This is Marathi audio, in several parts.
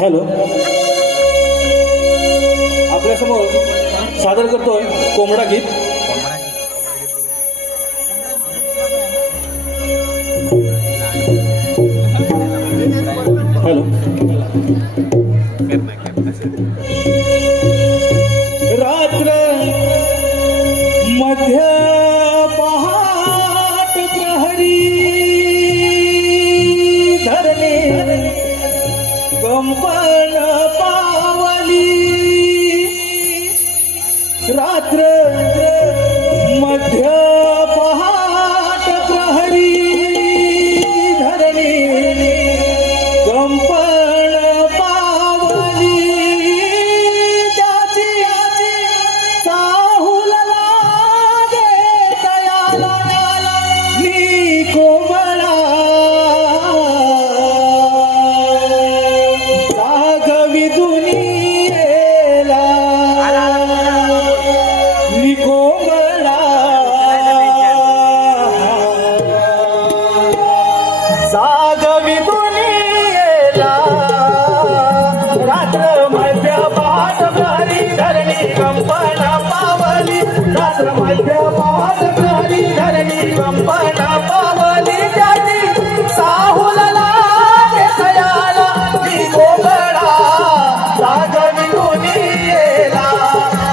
हॅलो, आपल्यासमोर सादर करतोय कोंबडा गीत. हॅलो, रात्र मध्य पहाट प्रहरी धरणे कंपन पावली. रात्र मध्य पहाट प्रहरी धरणी कंपन पावली. त्याची चाहुल लागे तयाला मी कोमळा. जागवी दुनियेला मी कोमळा. जागवी दुनियेला. रात्र मध्य पहाट प्रहरी धरणी कंपन पावली. रात्र मध्य पहाट प्रहरी धरणी कंपन पावली. त्याची चाहुल लागे तयाला मी कोमळा. जागवी दुनियेला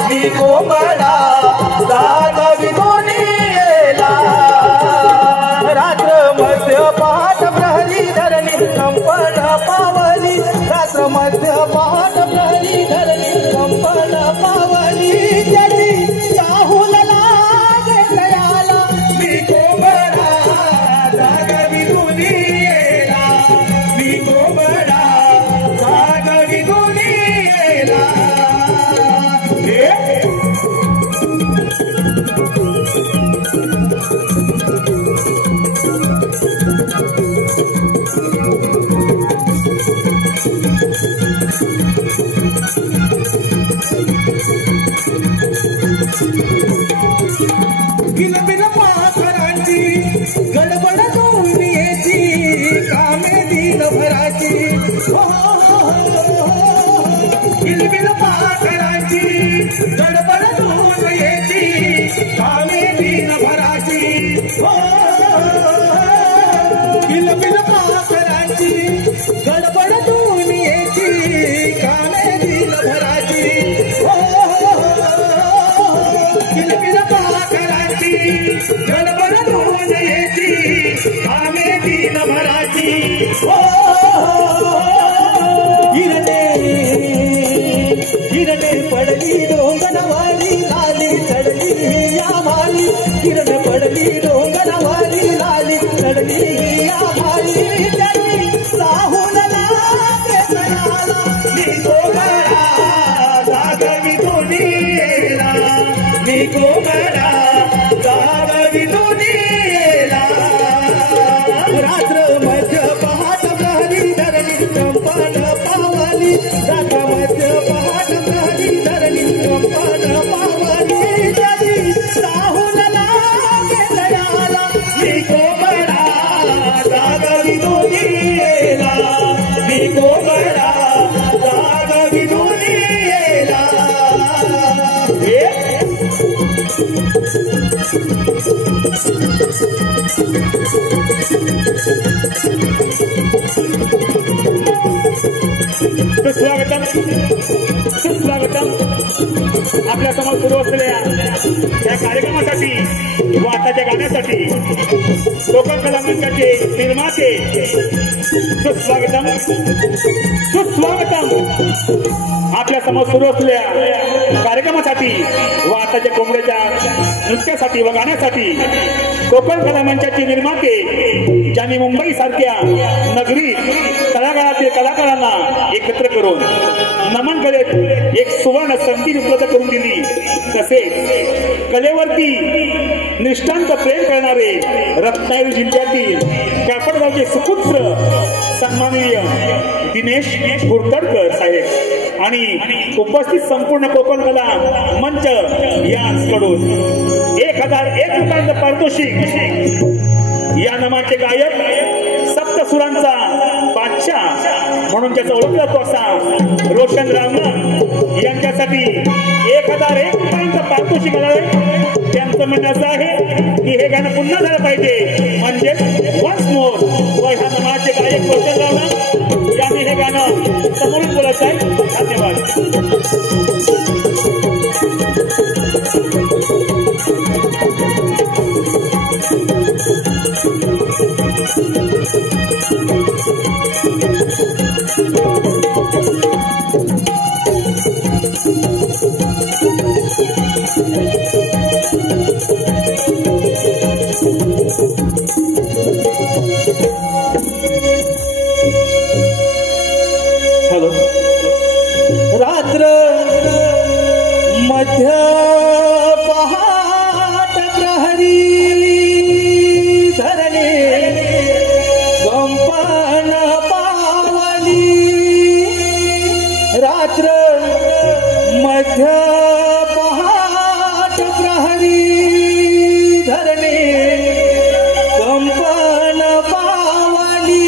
मी कोमळा. जागवी दुनियेला. रात्र मध्य पहाट प्रहरी धरणी कंपन पावली. रात्र मध्य पहाट प्रहरी धरणी कंपन पावली. त्याची चाहुल लागे तयाला मी कोमळा. जागवी दुनियेला मी कोमळा. जागवी दुनियेला. बिन पाखरांची गडबड दुनियेची कामे दिनभराची. बिन पाखरांची गडबड दुनियेची कामे दिनभराची. बिन पाखरांची गडबड दुनियेची कामे दिनभराची. बिन पाखरांची गडबड दुनियेची कामे दिनभराची. हिरणे पडली डोंगरवाली लाली चढली या माली. हिरण पडली डोंगरवाली लाली चढली या माली. त्याची चाहुल लागे तयाला मी कोमळा. जागवी दुनियेला मी कोमळा. जागवी दुनियेला. रात्र मध्य पहाट प्रहरी धरणी कंपन पावली. रात्र मध्य पहाट प्रहरी धरणी कंपन पावली. त्याची चाहुल लागे तयाला मी कोमळा. जागवी दुनियेला मी कोमळा. जागवी दुनियेला. सुस्वागतम सुस्वागतम. आपल्या समोर सुरू असलेल्या या कार्यक्रमासाठी व आताच्या गाण्यासाठी लोकल कलावंतांचे निर्माते सुस्वागतम सुस्वागतम. आपल्या समोर सुरू असलेल्या कार्यक्रमासाठी व आताच्या कोंबड्याच्या नृत्यासाठी व गाण्यासाठी कोकण कला मंचाचे निर्माते ज्यांनी मुंबई सारख्या नगरीत तळागाळातील कलाकारांना एकत्र करून नमन कलेत एक सुवर्ण संधी उपलब्ध करून दिली, तसेच कलेवरती निष्ठांत प्रेम करणारे रत्नागिरी जिल्ह्यातील कापडगावचे सुपुत्र सन्माननीय दिनेश कुरतडकर साहेब आणि उपस्थित संपूर्ण कोकण कला मंच यांकडून 1001 रुपयांचं पारितोषिक या नामाचे गायक सप्तसुरांचा बादशाह म्हणून त्याचा ओळखला जातो असा रोशन रामन यांच्यासाठी 1001 रुपयांचं पारितोषिक आहे। त्यांचं म्हणणं असं आहे की हे गाणं पुन्हा झालं पाहिजे, म्हणजे वन्स मोर। व ह्या नामाचे गायक रोशन रामन यांनी हे गाणं समोरून बोलत आहे। धन्यवाद। रात्र मध्य पहाट प्रहरी धरणे कंपन पावली, रात्र मध्य पहाट प्रहरी धरणे कंपन पावली,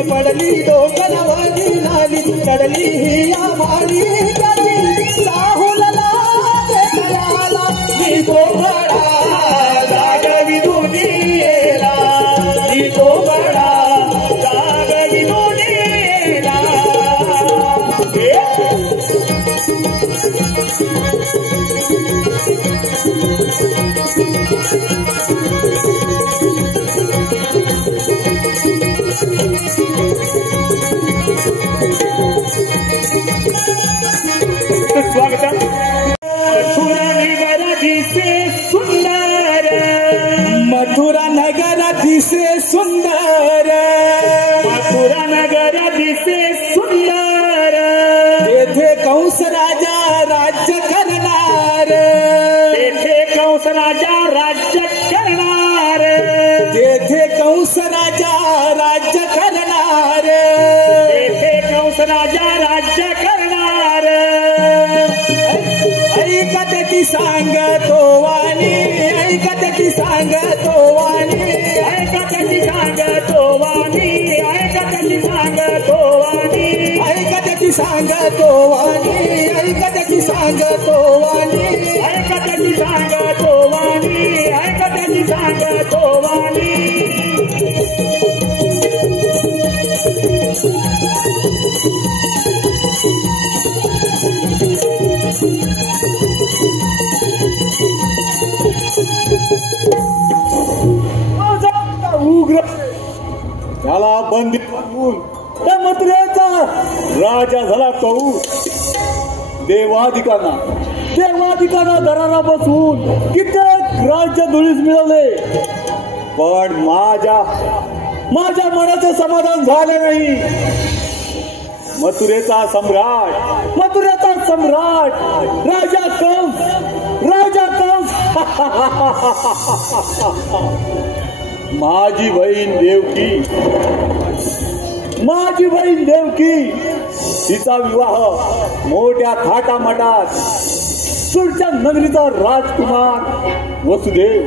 पडली डोंगरावरी लाली चढली ही आम्हाली साहुलला देखायला मी गोबडा जागवी दुनियेला मी गोबडा जागवी दुनियेला स्वागतम। मथुरा नगर दिसे सुंदर, मथुरा नगर दिसे सुंदर, मथुरा नगर दिसे सुंदर, तेथे कंस राजा राज्य करणार, तेथे कंस राजा राज्य करणार, तेथे कंस राजा राज्य करणार, तेथे कंस राजा राज्य करणार। ऐकत की सांगतो वाणी, ऐकत की सांगतो वाणी ऐका त्याची सांगतो वाणी ऐका त्याची सांगतो वाणी ऐका त्याची सांगतो वाणी ऐका त्याची सांगतो वाणी ऐका त्याची सांगतो वाणी ऐका त्याची सांगतो वाणी उग्र त्याला बंदी करून त्या मंत्र्याचा राजा झाला कहू देवाधिकांना दरारा बसवून कित्येक राज्य धुळीस मिळवले, पण माझ्या मनाचे समाधान झाले नाही. मथुरेचा सम्राट राजा कंस माझी बहीण देवकी तिचा विवाह मोठ्या थाटामाटात सुरच्या नगरीचा राजकुमार वसुदेव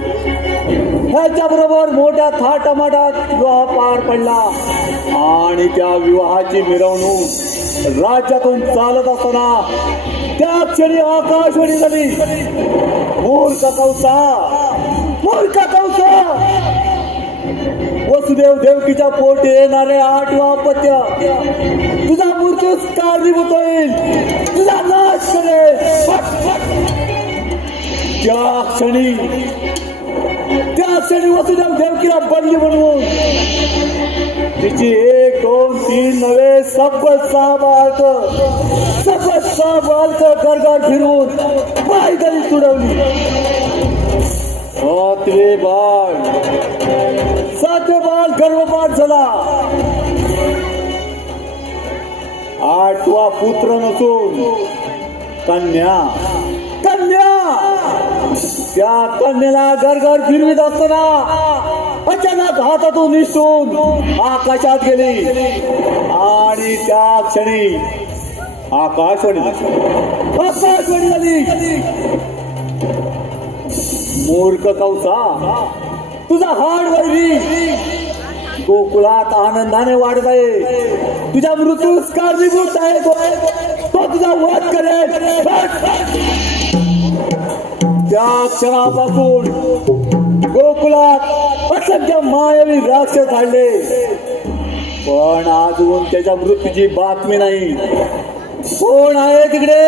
ह्याच्या बरोबर मोठ्या थाटामाटात विवाह पार पडला. आणि त्या विवाहाची मिरवणूक राज्यातून चालत असताना त्या क्षणी आकाशवाणी झाली, मूर्ख कंसा वसुदेव देवकीच्या पोटी येणारे 8वा अपत्य तुझा मृत्यूस कारणीभूत होईल, तुझा नाश करेल. त्या क्षणी वसुदेव देवकीला बंदी बनवून तिची 1, 2, 3 नव्हे सपत 6 बालक गरगर फिरून पायदळी तुडवली. 7वे बाल गर्भपात झाला. 8वा पुत्र नसून कन्या. त्या कन्याला गरगर फिरवीत असताना अचानक हातातून निसटून आकाशात गेली. आणि त्या क्षणी आकाशवाणी झाली, मूर्ख कंसा तुझा हाड वैरी गोकुळात आनंदाने वाढत आहे, तुझ्या मृत्यूस कारणीभूत आहे, तो तुझा वध करेल. त्या क्षणापासून गोकुळात असंख्य मायावी राक्षस आले, पण अजून त्याच्या मृत्यूची बातमी नाही. कोण आहे तिकडे?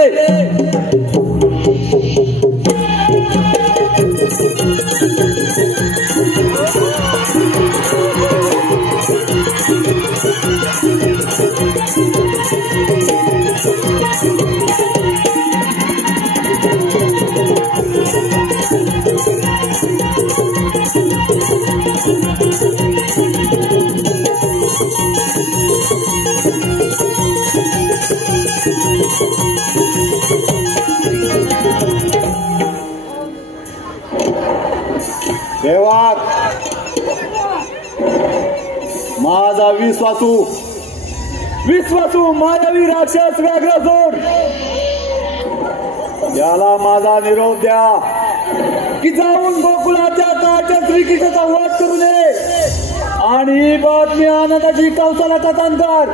देवा माझा विश्वासू मायावी राक्षस व्याघ्रासूर याला माझा निरोप द्या की जाऊन गोकुळाच्या काळच्या श्रीकृष्णाचा वध करू नये आणि ही बातमी आनंदाची कंसाला कथन कर.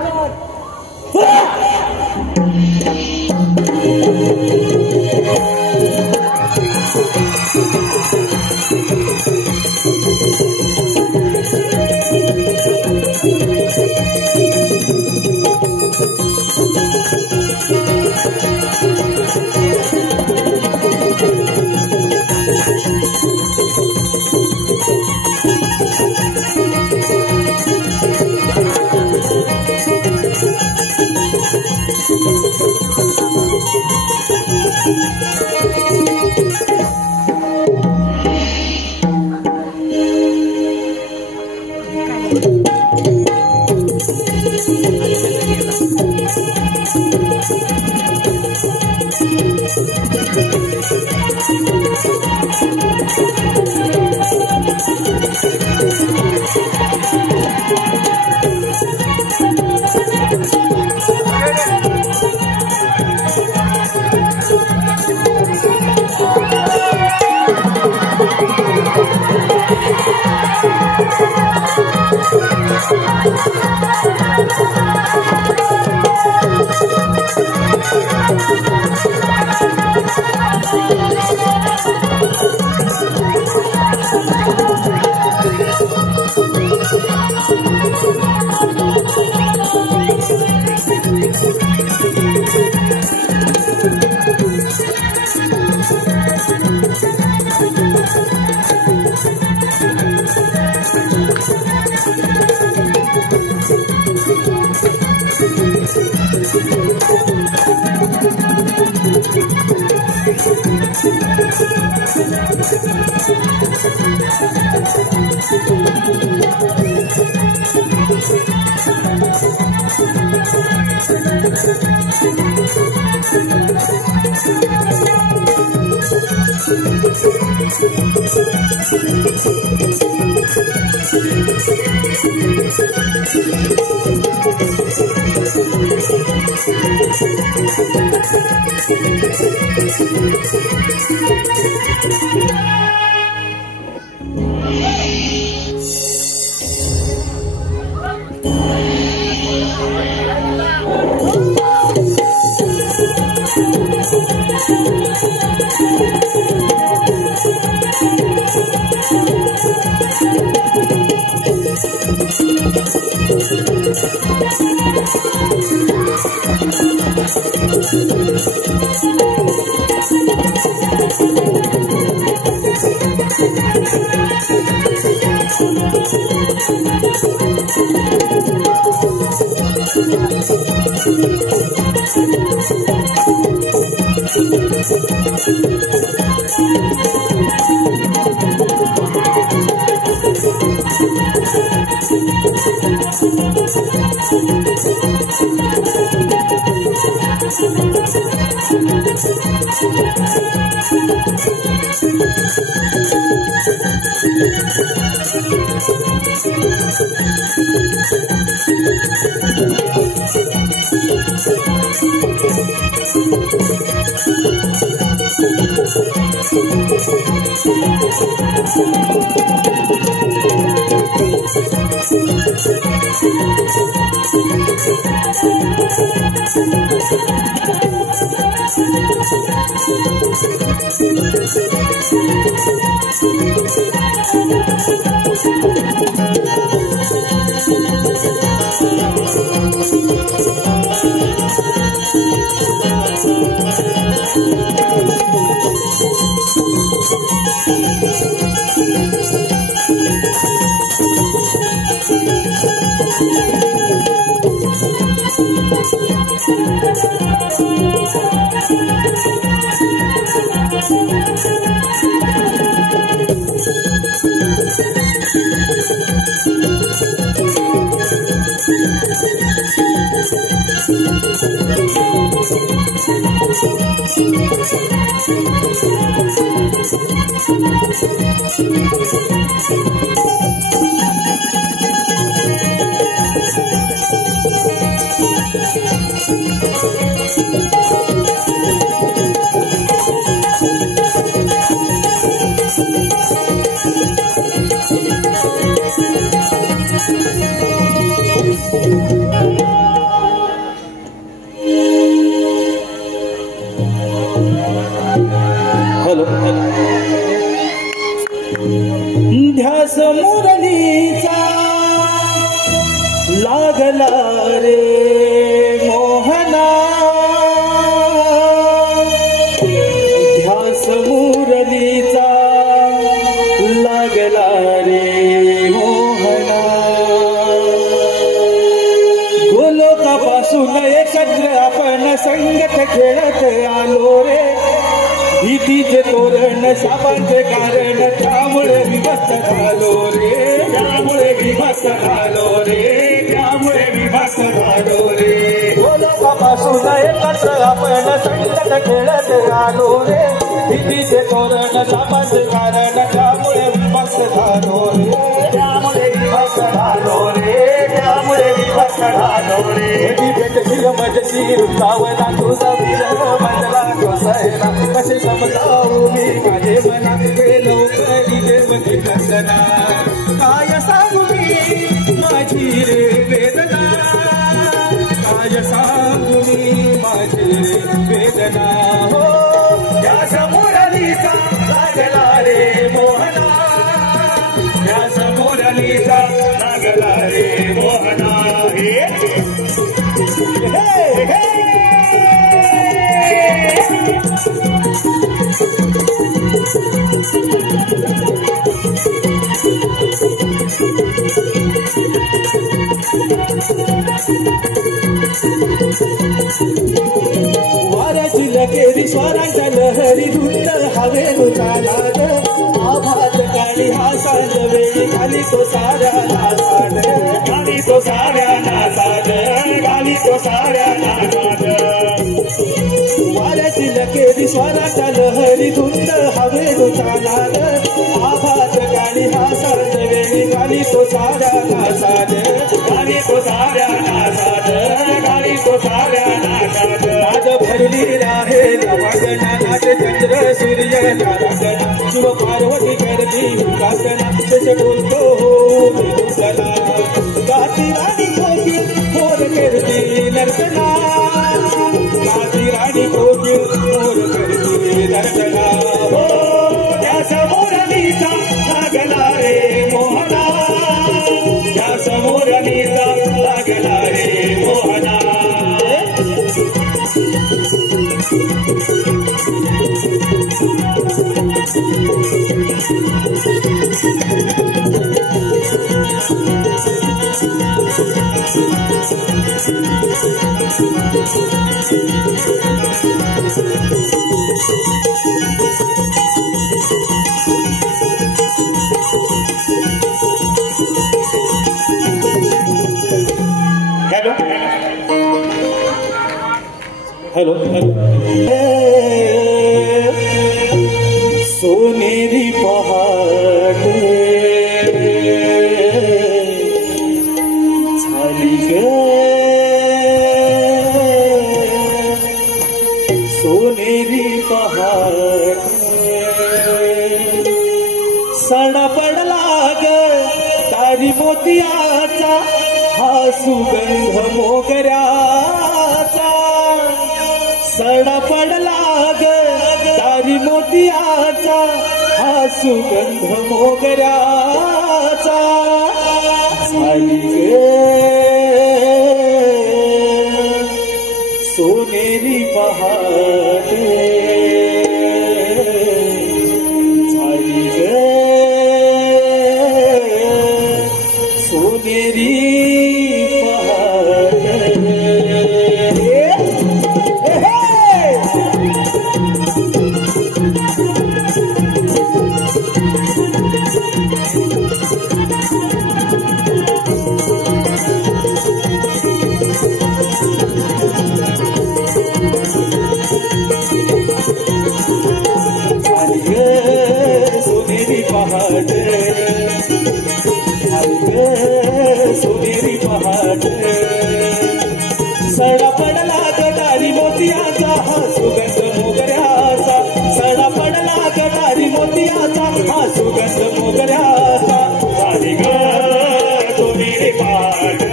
ध्यास मुरलीचा लागला रे मोहना, ध्यास मुरलीचा लागला रे मोहना. गोलोकापासून एकत्र आपण संगत खेळत आलो रे, भीतीचे तोरण शापांचे कारण त्यामुळे विभक्त झालो रे, त्यामुळे विभक्त झालो रे, त्यामुळे विभक्त झालो रे. गोलोकापासून एकत्र आपण संकट खेळत आलो रे, भीतीचे तोरण शापांचे कारण त्यामुळे विभक्त झालो रे, त्यामुळे विभक्त झालो रे, त्यामुळे विभक्त झालो रे. भेटशील मजशी रुतावला तुझा विरह मजला कोसळला, कसे समजावू मी माझे मना गेलो कधी देवती नंदना. काय सांगू मी माझी रे वेदना, काय सांगू मी माझी रे वेदना. हो या मुरलीचा लागला रे मोहना, तुझा नाद आभात काळी हा सांज वेळी घाली तो साऱ्या नासाद घाली तो साऱ्या नासाद घाली तो साऱ्या नासाद वाऱ्यातील केली स्वराच्या लहरी धुंद हवे तुझा नाद आभात काळी हा सांज वेळी घाली तो साऱ्या नासाद घाली तो साऱ्या नासाद घाली तो साऱ्या नासाद आज भरली आहे नवागना नाट चंद्र सूर्य तारागना शिव पार्वती करती उपासना तस बोलतो हो विदुषणा गाती राणी कोकिल मोर करती नर्तना गाती राणी कोकिल मोर करती नर्तना हो त्या समोर नीचा लागला रे मोहना त्या समोर नीचा लागला रे मोहना हॅलो सोनेरी पहाट झाली ग सोनेरी पहाट सडा पडला ग तारी मोतियाचा हा सुगंध मोगऱ्याचा सडा पडला ग तारी मोतियाचा हा सुगंध मोगऱ्याचा झाली ग सोनेरी पहाट झाली ग सोनेरी सोनेरी पहाट सडा पडला गटारी मोतियाचा हा सुगंध मोगऱ्याचा सडा पडला गटारी मोतियाचा हा सुगंध मोगऱ्याचा झाली ग सोनेरी पहाट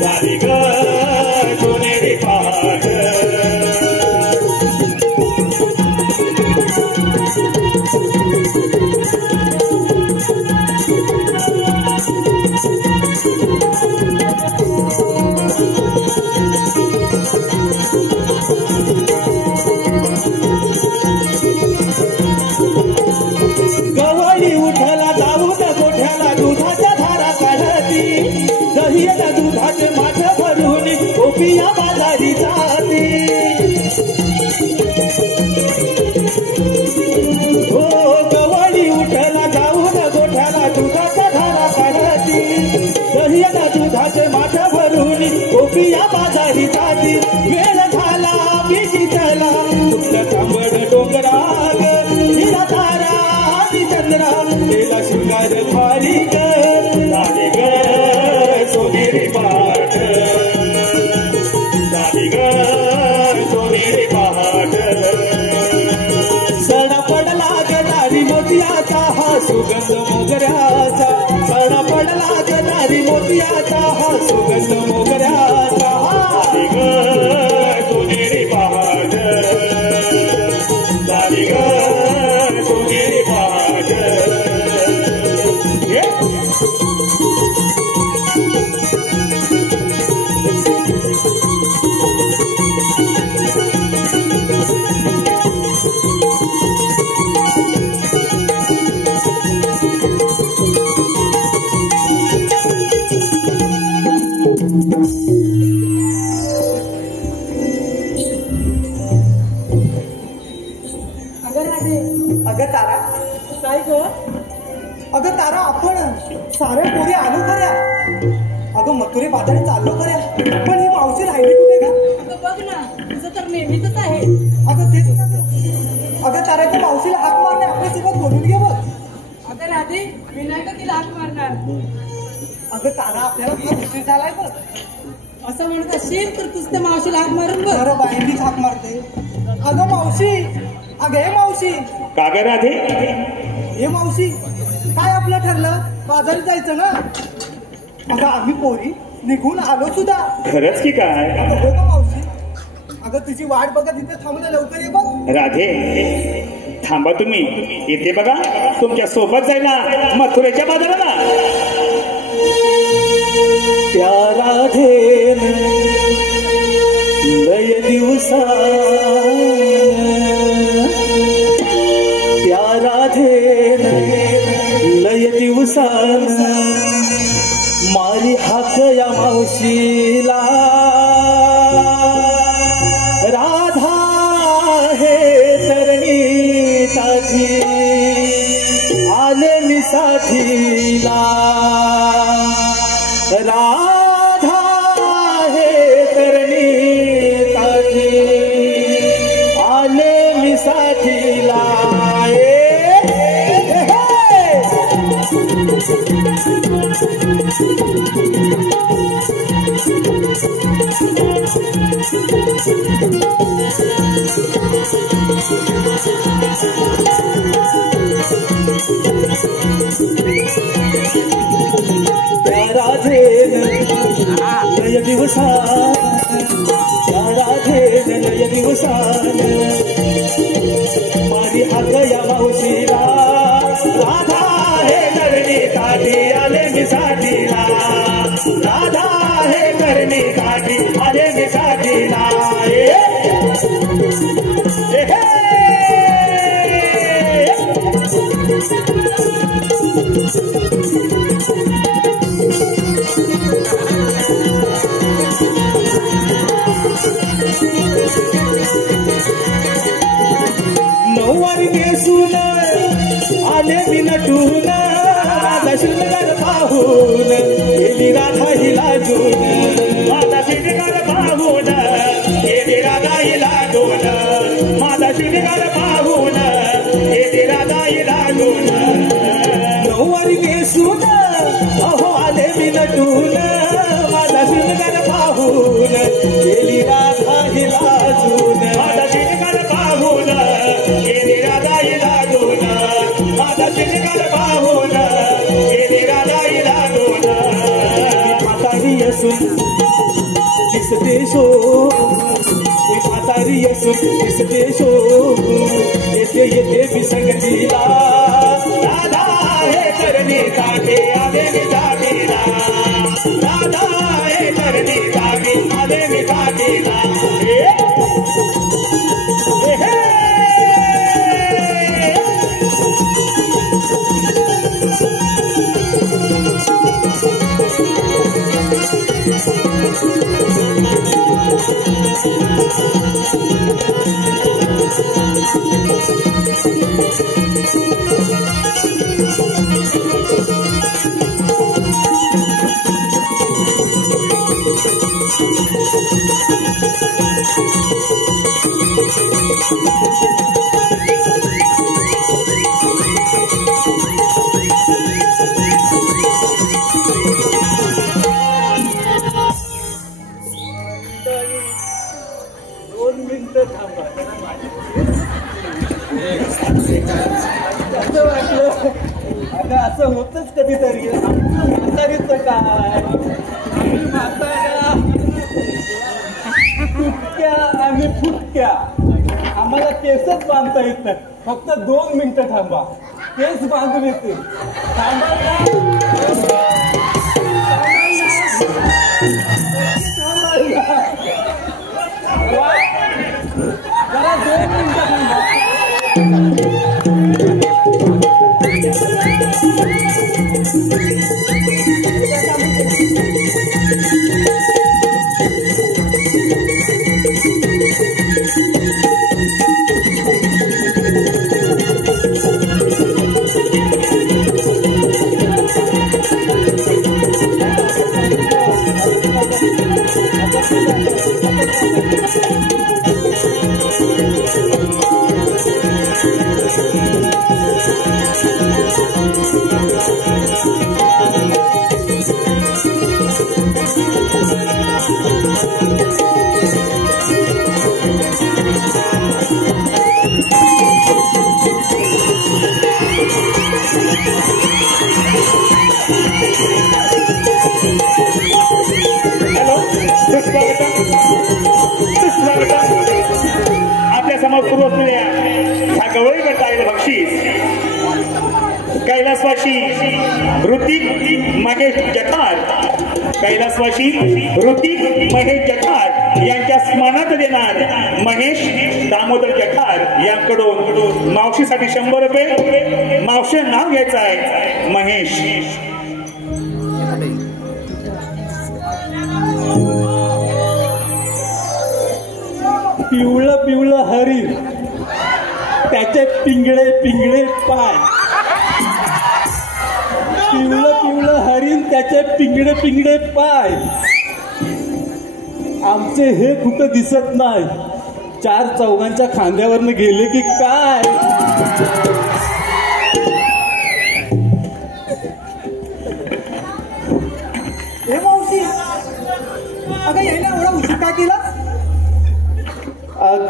झाली ग सोनेरी पहाट गवळी उठला जाऊन गोठ्याला दुधाच्या धारा काढती दहियाच्या दुधाचे माठ भरून गोपिया बाजारी जाते हो गवळी उठला जाऊन गोठ्याला दुधाच्या धारा काढती दहियाच्या दुधाचे माठ भरून गोपिया बाजारी जाते वेळ झाला बिजीतला कुठल्या तांबड डोंगराग हिला तारा चंद्रा केला शृंगार भारी ग झाली ग सोनेरी पहाट झाली ग सोनेरी पहाट सडा पडला गटारी मोतियाचा हा सुगंध मोगऱ्याचा सडा पडला गटारी मोतियाचा हा सुगंध मोगऱ्याचा झाली ग सोनेरी पहाट झाली ग सोनेरी पहाट अगं तारा आपण साऱ्या पोरी आलो खऱ्या, अगं मथुरे बाजारी चाललो खऱ्या, पण ही मावशी राहिली कुठे का? अगं बघ ना, तुझं तर नेहमीच आहे. अगं तेच ना गं. अगं तारा त्या मावशीला हाक मारणे आपल्यासोबत बोलून घे बघ. अगं राधे, विनायक तिला हाक मारणार. अगं तारा आपल्याला तुला उशीर झालाय बघ. असं म्हणत असशील तर तुझ त्या मावशीला हाक मारून बघ. बरं बाईंनीच हाक मारते. अगं मावशी, अगं हे मावशी. का ग राधे? हे मावशी, काय आपलं ठरलं? बाजारात जायचं ना? अगं आम्ही पोरी निघून आलो सुद्धा. खरंच की काय? अगं हो का मावशी? अगं तुझी वाट बघत इथे थांबलं, लवकर ये बघ. राधे थांबा तुम्ही, इथे बघा तुमच्या सोबत जायला मथुरेच्या बाजाराला. त्या राधेन लय दिवसा, त्या राधेन लय दिवसान मारी हाक या मावशीला. राधा हे तरणी साठी आले मी साथीला. राधा हे तरणी साठी आले मी साथीला. राधेन लय दिवसान, राधेन लय दिवसान मारी हाक या मावशीला. राधा हे करण्यासाठी आले मी साथीला. राधा हे करण्यासाठी आले मी साथीला. नऊवारी नेसून आले मी नटून, माझा शृंगार पाहून गेली राधा ही लाजून. माझा शृंगार पाहून गेली राधा ही लाजून. माझा शृंगार पाहून गेली राधा ही लाजून. नऊवारी नेसून अहो आले मी नटून, माझा शृंगार पाहून गेली राधा ही लाजून. माझा शृंगार पाहून गेली राधा ही लाजून. माझा शृंगार पाहून गेली राधा ही लाजून. म्हातारी असून दिसते शोभून, म्हातारी असून दिसते शोभून येथे येते मी संगतीला. राधा हे करण्यासाठी आले मी साथीला. राधा हे करण्यासाठी आले मी साथीला. असं होतच कधीतरी. म्हातारीचं काय, म्हाताऱ्या तुटक्या आणि फुटक्या, आम्हाला केसच बांधता येत नाही. फक्त 2 मिनिटं थांबा, केस बांधून येते. थांबा जरा 2 मिनिटं थांबा. हॅलो, सुस्वागतम. आपल्या समोर सुरू असलेल्या ह्या गवळी करता येईल बक्षीस कैलासवासी ऋतिक महेश जठार, कैलासवासी ऋतिक महेश जठार यांच्या स्मरणार्थ देणार महेश दामोदर जठार यांकडून मावशीसाठी 100 रुपये. मावशी नाव घ्यायचं आहे महेश. पिवळं पिवळं हरिण त्याचे पिंगळे पिंगळे पाय. पिवळं पिवळं हरिण त्याचे पिंगळे पिंगळे पाय. आमचे हे कुठं दिसत नाही. 4 चौघांच्या खांद्यावरनं गेले की काय. हे मावशी अगं यायला एवढा उशीर का केला? अग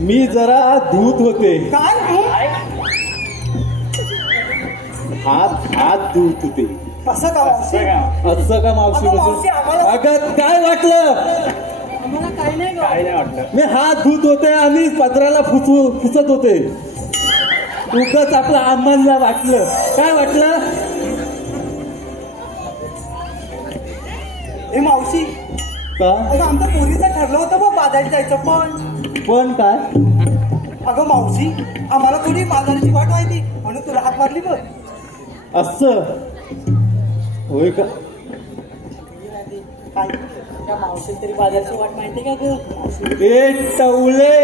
मी जरा धूत होते. काय हात धूत होते. असं का मावशी? असं का मावशी? अगं मावशी, आम्हाला- अगं काय वाटलं? आम्हाला काय नाही गं. मी हात धुत होते आणि पत्राला फुसत होते. उगाच आपलं आम्हाला वाटलं. काय वाटलं? हे मावशी का? अगं आमचं पोरीचं ठरलं होतं बघ बाजारात जायचं. पण काय? अगं मावशी आम्हाला थोडी बाजाराची वाट माहिती म्हणून तुला हात मारली बघ. असं होय का? काय त्या मावशी तरी बाजारची वाट माहिती का गं? ए टवले,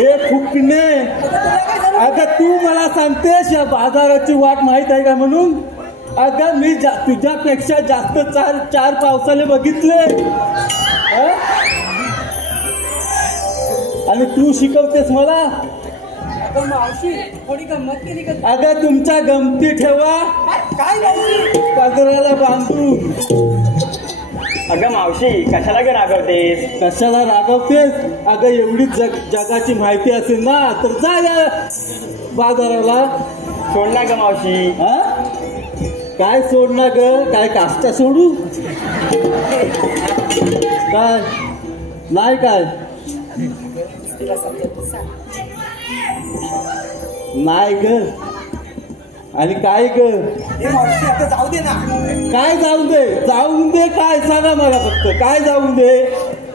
ए फुकणे, तुला काय झालं? अगं तू मला सांगतेस या बाजाराची वाट माहित आहे का म्हणून? अगं मी तुझ्यापेक्षा जास्त चार पावसाले बघितले. हं? आणि तू शिकवतेस मला? अगं मावशी थोडी गंमत केली का? अगं तुमच्या गमती ठेवा काय मावशी? पदराला बांधून. अगं मावशी कशाला ग रागवतेस? कशाला रागवतेस? अगं एवढी जगाची माहिती असेल ना तर जा या बाजाराला. सोड ना ग मावशी. हा? काय सोडणार ग? काय काष्टा सोडू? काय नाही काय तिला समजत सांग. नाही ग. आणि काय ग? हे मावशी आता जाऊ दे ना. काय जाऊन दे? जाऊन दे काय सांगा मला फक्त. काय जाऊन दे?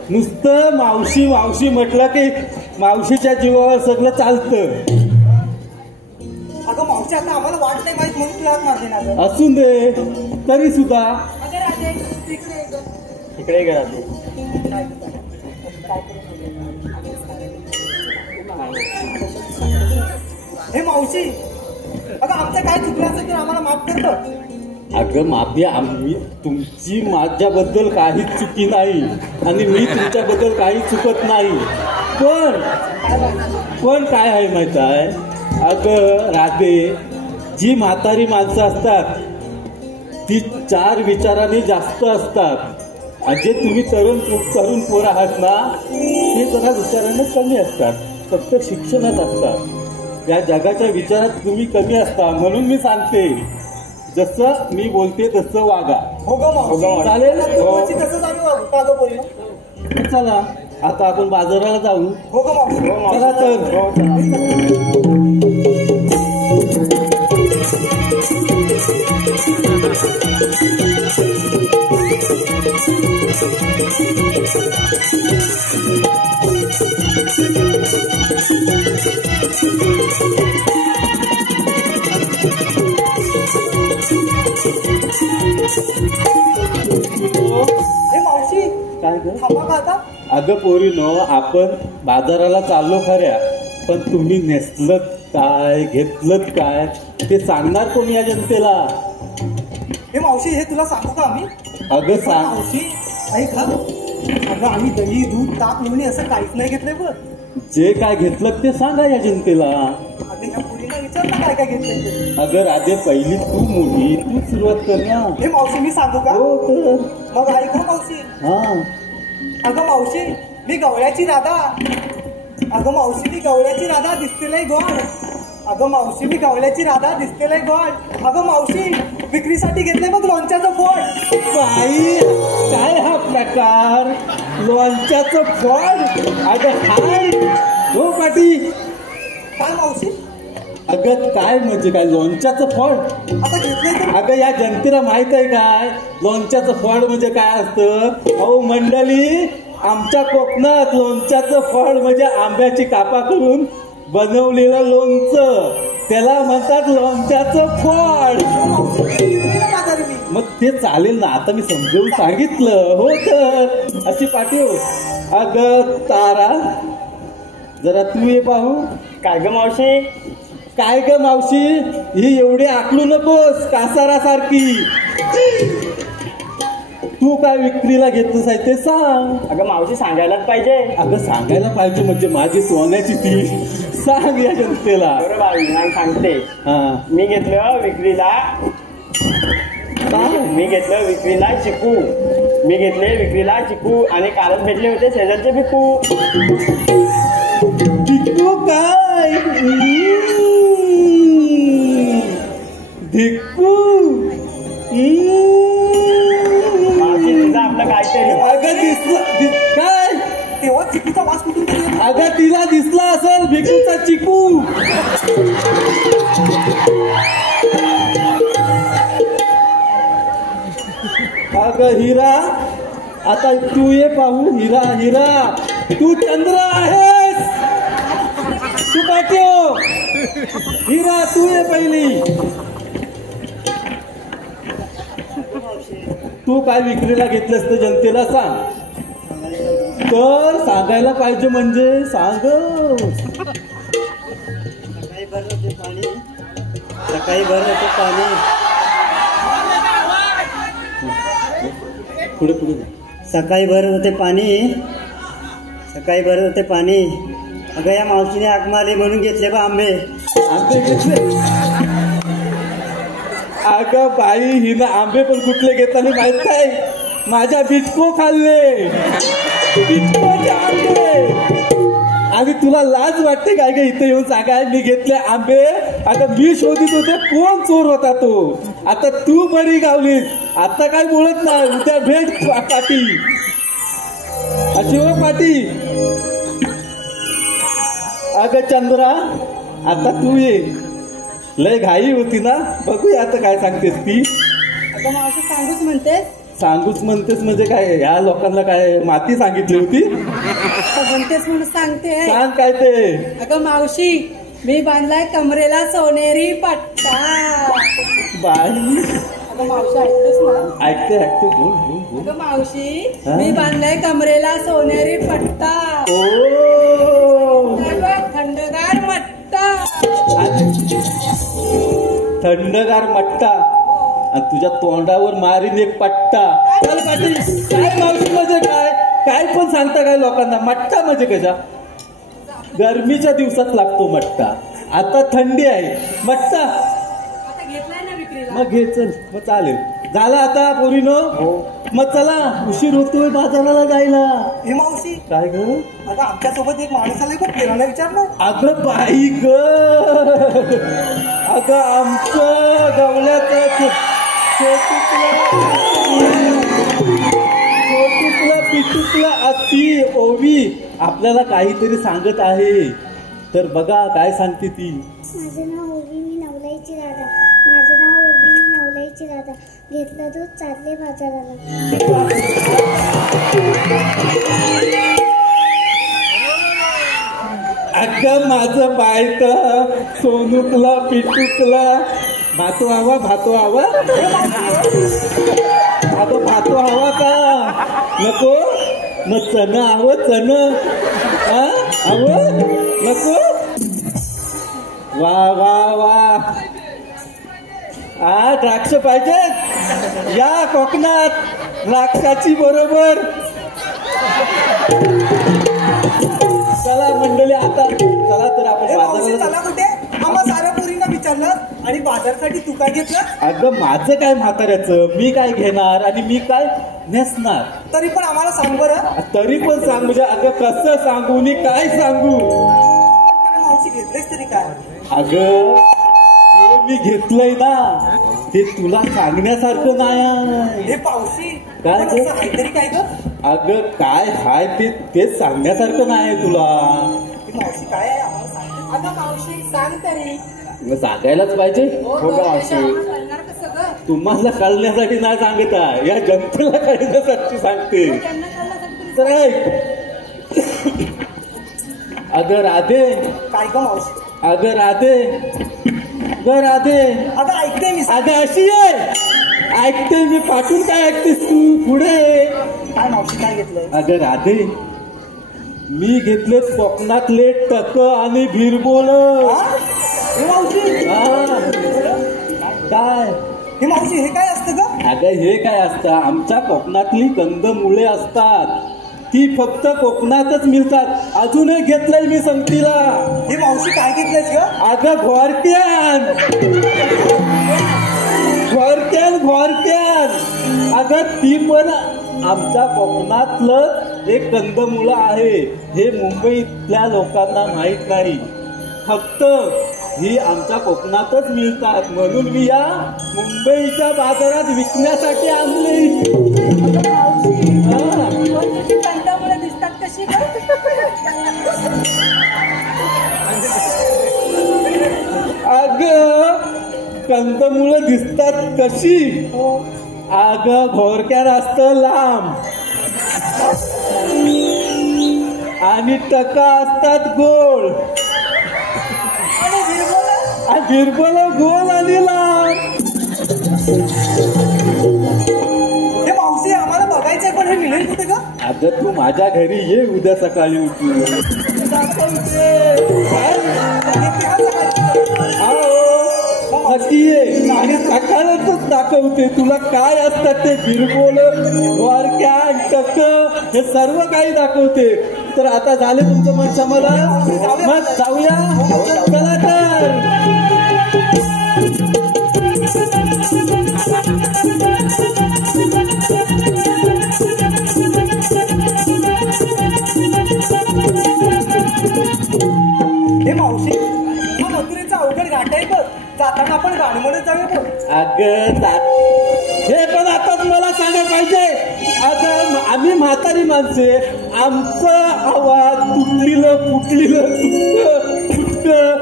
नुसतं मावशी मावशी म्हटलं की मावशीच्या जीवावर सगळं चालतं. अगं मावशी आता आम्हाला वाट नाही माहित म्हणून तुला हात मारली ना गं. असून दे तरी सुद्धा. अगं राधे तिकडे ये गं. इकडे घरात हे मावशी अगं आमचं काय चुकलं असेल तर आम्हाला माफ कर बघ. अगं माफी. आम्ही तुमची माझ्याबद्दल काहीच चुकी नाही आणि मी तुमच्याबद्दल काही चुकत नाही. पण काय आहे माहित आहे? अगं राधे, जी म्हातारी माणसं असतात ती 4 विचाराने जास्त असतात. आणि जे तुम्ही तरुण पोरं आहात ना ते जरा विचाराने कमी असतात. फक्त शिक्षणात असतात. या जगाच्या विचारात तुम्ही कमी असता. म्हणून मी सांगते जसं मी बोलते तसं वागा. हो गं मावशी. चालेल? मावशी तसंच आम्ही वागू. का गं बोलू ना? चला आता आपण बाजाराला जाऊ. हो गं मावशी. चला तर. हे मावशी काय ग? थांबा का आता? अगं पोरीनो, आपण बाजाराला चाललो खऱ्या पण तुम्ही नेसलत काय घेतलत काय ते सांगणार कोण या जनतेला? हे मावशी हे तुला सांगू का आम्ही? अगं सांग. मावशी ऐक हा. अगं आम्ही दही दूध ताक लोणी असं काहीच नाही घेतलंय बघ. जे काय घेतलं ते सांगा या जनतेला. अगं ह्या पुरीला विचार ना काय काय घेतलंय ते. अगं राधे, पहिली तू मुली तू सुरुवात कर ना. हे मावशी मी सांगू का? हो तर. मग ऐक ना मावशी. हा. अगं मावशी मी गवळ्याची राधा. अगं मावशी मी गवळ्याची राधा दिसते नाही गोड. अगं मावशी मी गवल्याची राधा दिसतेलाय गॉड. अगं मावशी विक्रीसाठी घेतले मग लोणच्याचं फळ. बाई काय हा प्रकार लोणच्याचं फळ. अगं हाय हो पाटी. काय मावशी? अगं काय म्हणजे काय लोणच्याचं फळ. आता घेतलंय तर अगं या जनतेला माहित आहे काय लोणच्याचं फळ म्हणजे काय असतं. अहो मंडळी आमच्या कोकणात लोणच्याचं फळ म्हणजे आंब्याची कापा करून बनवलेलं लोणचं त्याला म्हणतात लोणच्याचं फळ. बाजारी मी. मग ते चालेल ना आता मी समजावून सांगितलं हो तर अशी पाठव. अगं तारा जरा तू ये पाहू. काय ग मावशी? काय ग मावशी ही एवढी आकलू नकोस कासारासारखी. तू काय विक्रीला घेतलंस आहे ते सांग. अगं मावशी सांगायलाच पाहिजे. अगं सांगायला पाहिजे म्हणजे माझी सोन्याची ती सांग या जनतेला. बरं बाई नाही सांगते. हा मी घेतलं विक्रीला चिकू. मी घेतले विक्रीला चिकू आणि कालच भेटले होते शेजारचे भिकू. भिकू काय भिकू. मावशी तुझं आपलं काहीतरी. अगं दिसलं काय तेव्हा चिकूचा वास कुठून येतो? अगं तिला दिसला असेल भिकूचा चिकू. अगं हिरा आता तू ये पाहू. हिरा हिरा तू चंद्र आहेस. तू पाठव. हिरा तू ये पहिली. तू काय विक्रीला घेतलंस तर जनतेला सांग. तर सांगायला पाहिजे म्हणजे सांग. सकाळी भरलं होते पाणी. पुढे पुढे सकाळी भरत होते पाणी. अगं या मावशीने हाक मारली म्हणून घेतले बा आंबे. आंबे घेतले. अगं बाई हिनं आंबे पण कुठले घेताना माहित काय माझ्या बिटको खाल्ले. बिटकोचे आंबे. आणि तुला लाज वाटते काय ग इथे येऊन सांगाय मी घेतले आंबे. आता मी शोधित होते कोण चोर होता तो. आता तू बरी गावलीस. आता काय बोलत नाही उद्या भेट पाटी. अशी हो पाटी. अगं चंद्रा आता तू ये. लय घाई होती ना. बघूया आता काय सांगतेस ती. अगं मावशी सांगूच म्हणतेस. सांगूच म्हणतेस म्हणजे काय ह्या लोकांना काय माती सांगितली होती. म्हणतेस म्हणून सांगते. सांग काय ते. अगं मावशी मी बांधलाय कमरेला सोनेरी पट्टा. बाई अगं मावशी ऐकतेस ना. ऐकते ऐकते बोल बोल बोल. अगं मावशी मी बांधलाय कमरेला सोनेरी पट्टा. ओ थंडगार मट्टा. थंडगार मट्टा आणि तुझ्या तोंडावर मारीन एक पट्टा. चल पाटील काय मावशी म्हणजे काय काय पण सांगता काय लोकांना. मट्टा म्हणजे कशा गरमीच्या दिवसात लागतो मट्टा. आता थंडी आहे मट्टा. आता घेतलाय ना विक्रीला. मग घे चल मग चालेल. झाला आता पोरीनो. मग चला उशीर होतोय बाजाराला जायला. हे मावशी काय ग. आता आमच्यासोबत एक माणूस आलाय खूप फिरायला विचारलं. अगं बाई ग. अगं आमचं गवल्याचं छोटुकला पिटुकला अति ओवी आपल्याला काहीतरी सांगत आहे. तर बघा काय सांगते ती. माझं नाव ओवी मी नवलाईची राधा. घेतलं दूध चालले बाजाराला. अगं माझं बायत सोनूकला पिटुकला भातो हवा अगं भातो हवा का नको. मग चण हवं चण हवं नको. वा वा वा. द्राक्ष पाहिजेत या कोकणात द्राक्षाची बरोबर. चला मंडळी आता चला तर आपण हे मावशी बाजाराला. चला कुठे. आम्हा साऱ्या पोरींना विचारलं आणि बाजारसाठी तू काय घेतलं. अगं माझं काय म्हाताऱ्याचं मी काय घेणार आणि मी काय नेसणार. तरी पण आम्हाला सांग बरं. तरी पण सांग म्हणजे अगं कसं सांगू नि काय सांगू. पण काय मावशी घेतलेस तरी काय. अगं जे मी घेतलंय ना ते तुला सांगण्यासारखं नाही. हे पावशी काय पण ते? असं काहीतरी काय ग? अगं काय हाय तेच सांगण्यासारखं नाही तुला. ही मावशी काय आहे आम्हाला सांग. अगं मावशी सांग तरी. मग सांगायलाच पाहिजे. हो मावशी कळणार कसं ग? तुम्हाला कळण्यासाठी नाही सांगत आहे, या जनतेला कळण्यासाठी सांगते. त्यांना कळण्यासाठी तर ऐक. अगं राधे, काय ग मावशी? अगं राधे, ग राधे, अगं ऐकते मी. अगं अशी आहे. ऐकते मी, पाठवून काय ऐकतेस तू? पुढे. काय मावशी काय घेतलंय? अगं राधे, मी घेतले कोकणातले टक आणि भिरबोल. हे मावशी काय? हे मावशी हे काय असतं ग? अगं हे काय असतं, आमच्या कोकणातली कंदमुळे असतात, ती फक्त कोकणातच मिळतात. अजूनही घेतलंय मी संगतीला. हे मावशी काय घेतलंयस ग? अगं घोरट्यान, घोरट्यान, घोरट्यान. अगं ती पण आमच्या कोकणातलं एक कंदमुळ आहे. हे मुंबईतल्या लोकांना माहित नाही. फक्त ही आमच्या कोकणातच मिळतात, म्हणून मी या मुंबईच्या बाजारात विकण्यासाठी आणली. कंटामुळे दिसतात कशी ग? अगं कंदमुळं दिसतात कशी? अगं घोरक्यात असतं लांब आणि टका असतात गोल. भिरबोल गोल आणि लांब. हे मावशी आम्हाला बघायचंय पण हे मिळेल कुठे ग? अगं तू माझ्या घरी ये उद्या सकाळी उठून. नक्की ये आणि सकाळच दाखवते तुला काय असतात ते भिरबोल, द्वारक्या, टक, हे सर्व काही दाखवते. तर आता झाले तुमचं मन समाधान, मग जाऊया. चला तर. हे मावशी हा मथुरेचा अवघड घाट आहे बघ. जाताना आपण गाडीमध्ये जाऊया बघ. अगं हे पण आताच मला सांगायला पाहिजे. अगं आम्ही म्हातारी माणसे, आमचं आवाज तुटलेलं फुटलेलं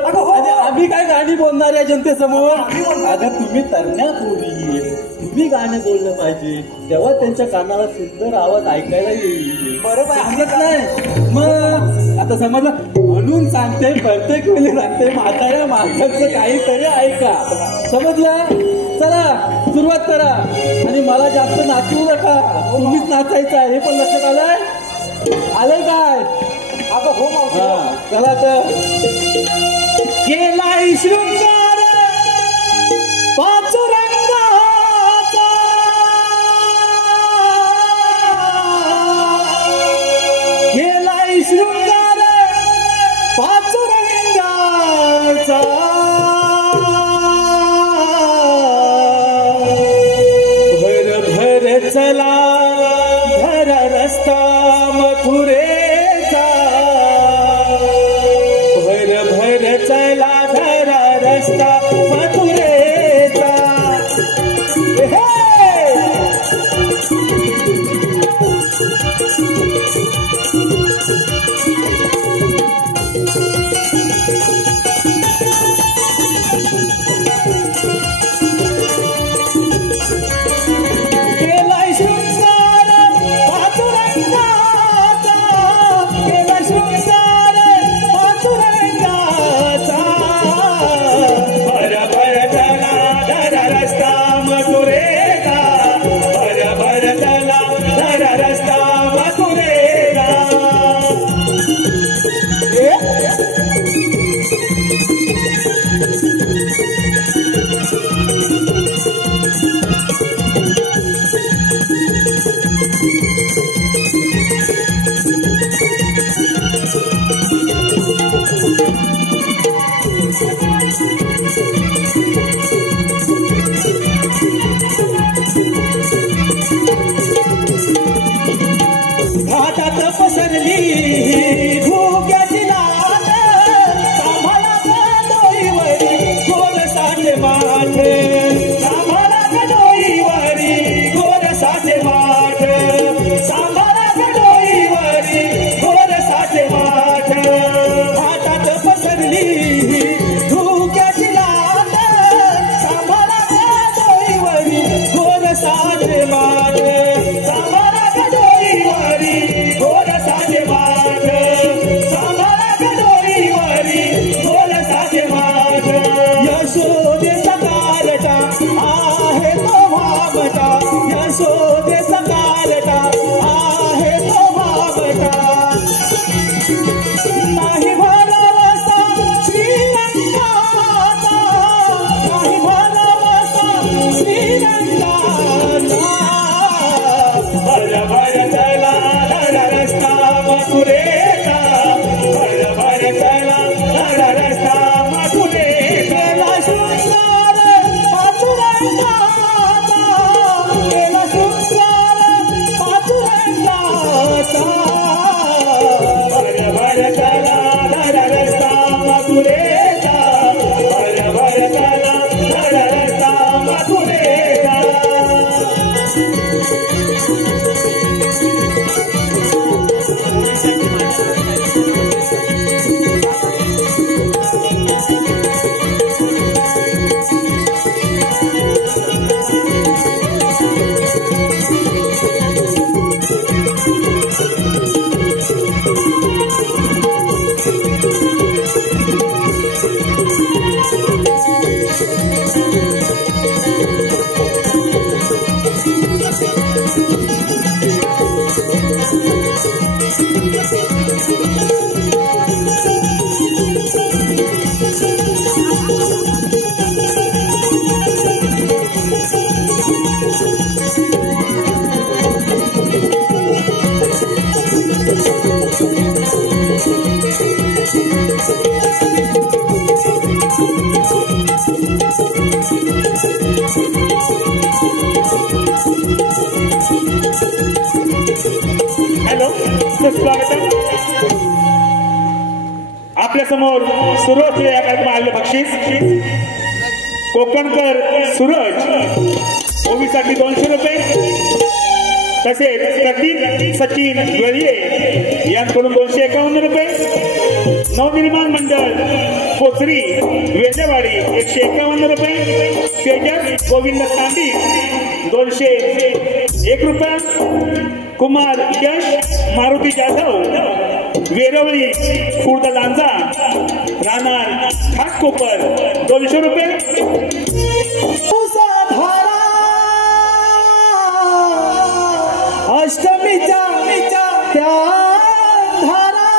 आणि आम्ही काय गाणी बोलणार या जनतेसमोर? अगं तुम्ही तरण्या पोरी, तुम्ही गाणं बोललं पाहिजे, तेव्हा त्यांच्या कानाला सुंदर आवाज ऐकायला येईल. बरोबर समजत नाही मग? आता समजलं म्हणून सांगते, प्रत्येक वेळी सांगते, म्हाताऱ्या माणसाचं काहीतरी ऐका. समजलं? चला सुरुवात करा आणि मला जास्त नाचवू नका. तुम्हीच नाचायचं आहे हे पण लक्षात आलंय काय? अगं हो मावशी. चला तर. केलाय शृंगार पाचुरंगाचा, केलाय शृंगार पाचुरंगाचा, भर भर चला धरा रस्ता मथुरेचा, भर भर चला धरा रस्ता माठ सांभाळा डोईवरी गोरसाचे माठ सांभाळा डोईवरी गोरसाचे माठ हातात पसरली धुक्याची लाट सांभाळा डोईवरी गोरसाचे माठ सांभाळा डोईवरी गोरसाचे माठ सांभाळा डोईवरी गोरसाचे माठ यशोदे सकारटा आहे तो भामटा यशोदे सकारटा आहे तो भामटा नाही भरवसा श्रीरंगाचा नाही भरवसा श्रीरंगाचा भर भर चला धड रस्ता मथुरेचा भर भर चला धड रस्ता मथुरेचा शृंगार पाचुरंगाचा केला शृंगार पाचुरंगाचा भर भर चला धड रस्ता मथुरेचा भर भर चला धड रस्ता मथुरेचा हॅलो स्वागत आपल्या समोर सुरू असलेल्या या कार्यक्रमात आलेलं बक्षीस कोकणकर सूरज ओबीसाठी 200 रुपये तसेच प्रतीक सचिन वेळीये यांकडून 251 रुपये नवनिर्माण मंडळ कोचरी वेजेवाडी 151 रुपये तेजस गोविंद तांडी 201 रुपये कुमार यश मारुती जाधव वेरवळी खुर्द लांजा राहणार खाटकोपर 200 रुपये अष्टमीच्या त्या धारा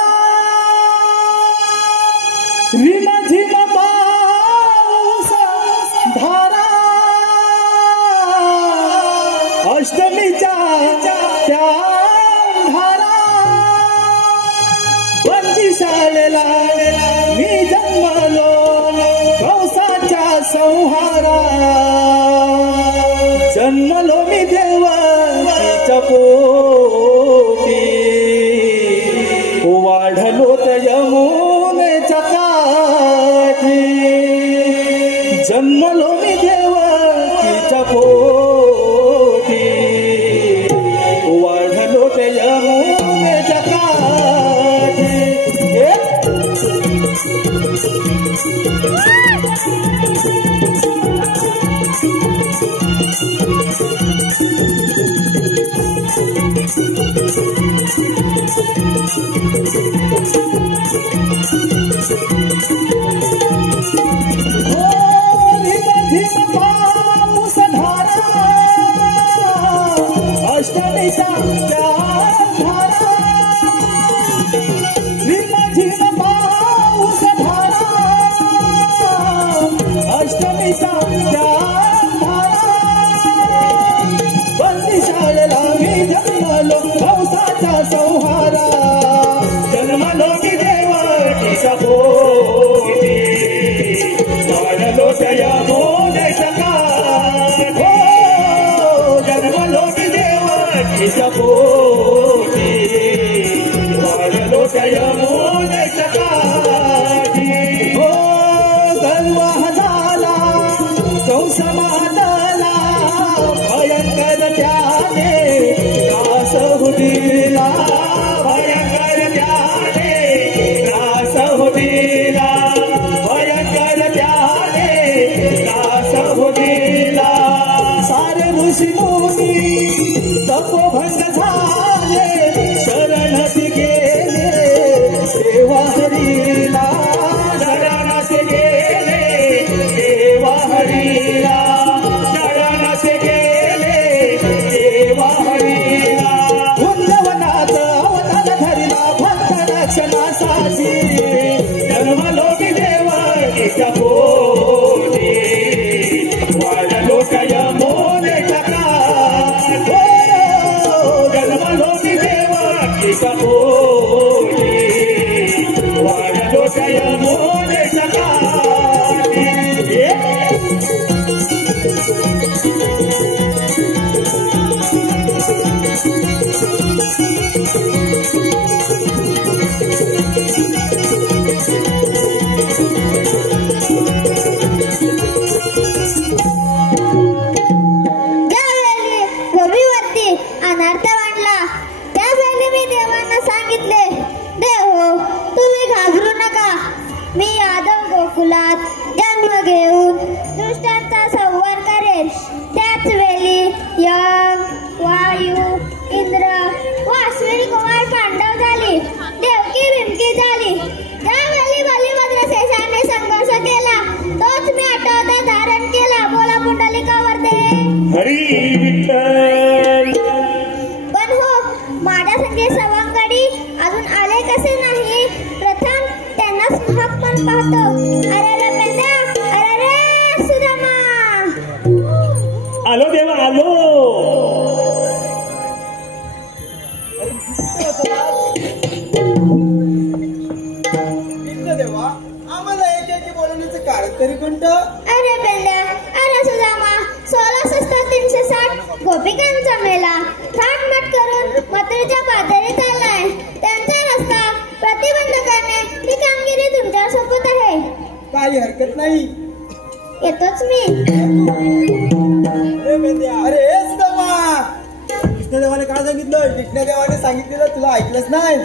रिम झिम पाऊस धारा अष्टमीच्या त्या धारा बंदिशाळेला मी जन्मलो कौसाच्या संहारा जन्मलो मी देवाच्या पोटी वाढलो तर यमुनेच्या काठी जन्मलो मी देवाच्या पोटी वाढलो तर यमुनेच्या काठी पाऊस धारा अष्टमीच्या धारा झिम पाऊस धारा अष्टमीच्या धारा बंदिशाळेला मी जन्मलो कौसाचा संहारा जन्मलो मी देवाच्या पोटी वाढलो त्या मोनेच्या काठी जन्मलो मी देवाच्या पोटी वाढलो त्या मोनेच्या काठी गल्वाह झाला कंस मानला भयंकर त्याने त्रास होतीला भयंकर त्याने त्रास होतीला भयंकर त्याने त्रास होतीला सारे ऋषी मुनी तपोभंग झाले शरणच गेले देवा हरीला शरणच गेले देवा हरीला शरणच गेले देवा हरीला वृंदावनात अवतार धरिला भक्त रक्षणासाठी जन्मलोकी देवाचा पोटी वाढलो काय मोने टका जन्मलोकी देवाचा पोटी वाढलो काय मोने टका अनर्थ वाढला त्यावेळी मी देवांना सांगितले, देव हो तुम्ही घाबरू नका, मी यादव गोकुलात जन्म घेऊन दुष्टांचा संहार करेन. त्याच वेळी यम वायू इंद्र व अश्विनी कुमार पांडव झाली, देवकी भीमकी झाली. त्यावेळी बलिभद्र शेषाने संघर्ष केला, तोच मी आठवता धारण केला. बोला पुंडलिकावरती हरी विठ्ठल. पण हो माझ्या संगे सवंगडी अजून आले कसे नाही. प्रथम त्यांनाच महात्मन पाहतो. अरे रे पेंद्या, अरे रे सुदामा. आलो देवा आलो. देवा आम्हाला एक बोलवण्याचं कारण तरी कोणतं. अरे पेंद्या, अरे सुदामा, 16,360 गोपिकांचा मेला थाटमाट करून मथुरेच्या पादरी चाललाय. त्यांचा रस्ता प्रतिबंध करणे ही कामगिरी तुमच्या सोबत आहे. काही हरकत नाही, येतोच मी. अरे सुदामा, कृष्णदेवाने काय सांगितलं. कृष्णदेवाने सांगितलेलं तुला ऐकलंच नाही.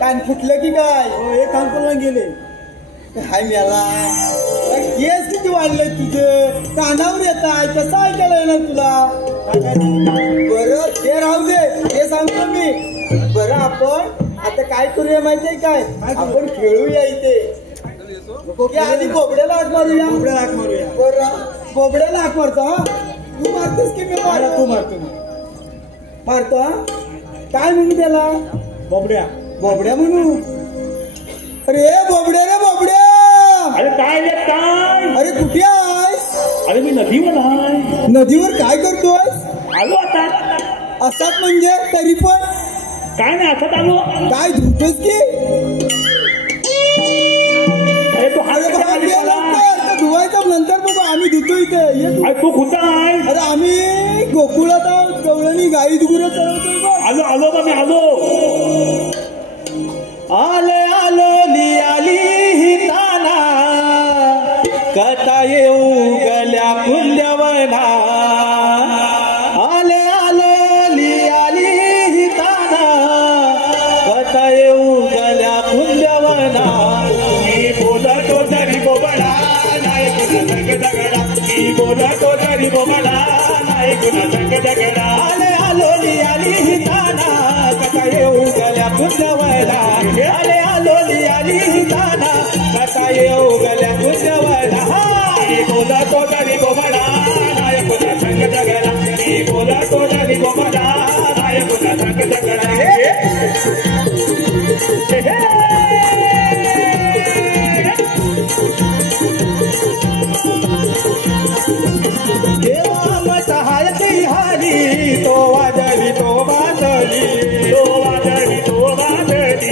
कान फुटलं की काय. हे कान पण गेले. हाय मेला, केस किती वाढलंय तुझं. कानावर येत आहे, कसं ऐकायला येणार तुला. बरं ते राहू दे, ते सांगतो मी. बरं आपण आता काय करूया माहितीये काय, आपण खेळूया इथे. आधी बोबड्याला हाक मारूया. बोबड्याला हाक मारूया. बरं बोबड्याला हाक मारतो. हा तू मारतोस की मी मारतो. तू मारतो. हा काय म्हणू त्याला. बोबड्या. बोबड्या म्हणू. अरे बोबड्या रे बोबड्या. अरे काय रे काय. अरे कुठे आहेस. अरे मी नदीवर आहे. नदीवर काय करतोस. आलो आता. असाच म्हणजे तरी पण काय नाही असत आलो. काय धुतोस की. अरे तू हात धुवायचं नंतर बघा, आम्ही धुतो इथे. अरे तू कुठं आहे. अरे आम्ही गोकुळात गवळणी गाई दुगुरं चढवतोय बघ. आलो आलो बा मी आलो. आले आलो लियाली ही ताना कथा येऊ गल्या कुंजवना. आले आलो लियाली ही ताना कथा येऊ गल्या कुंजवना. मी बोलतो तरी बोबडा नाही कुणा संग दगडा. मी बोलतो तरी बोबडा नाही कुणा संग दगडा. आले आलो लियाली ही ताना कथा येऊ गल्या कुंजवना. आले आलो लियाली ही ताना कथा येऊ गल्या कुंजवना. मी बोलतो तरी बोबडा नाही कुणा संग दगडा. मी बोलतो तरी बोबडा नाही कुणा संग दगडा. देवा सहायक हारी तो वाजवी तो बांधली. तो वादळी तो वादळी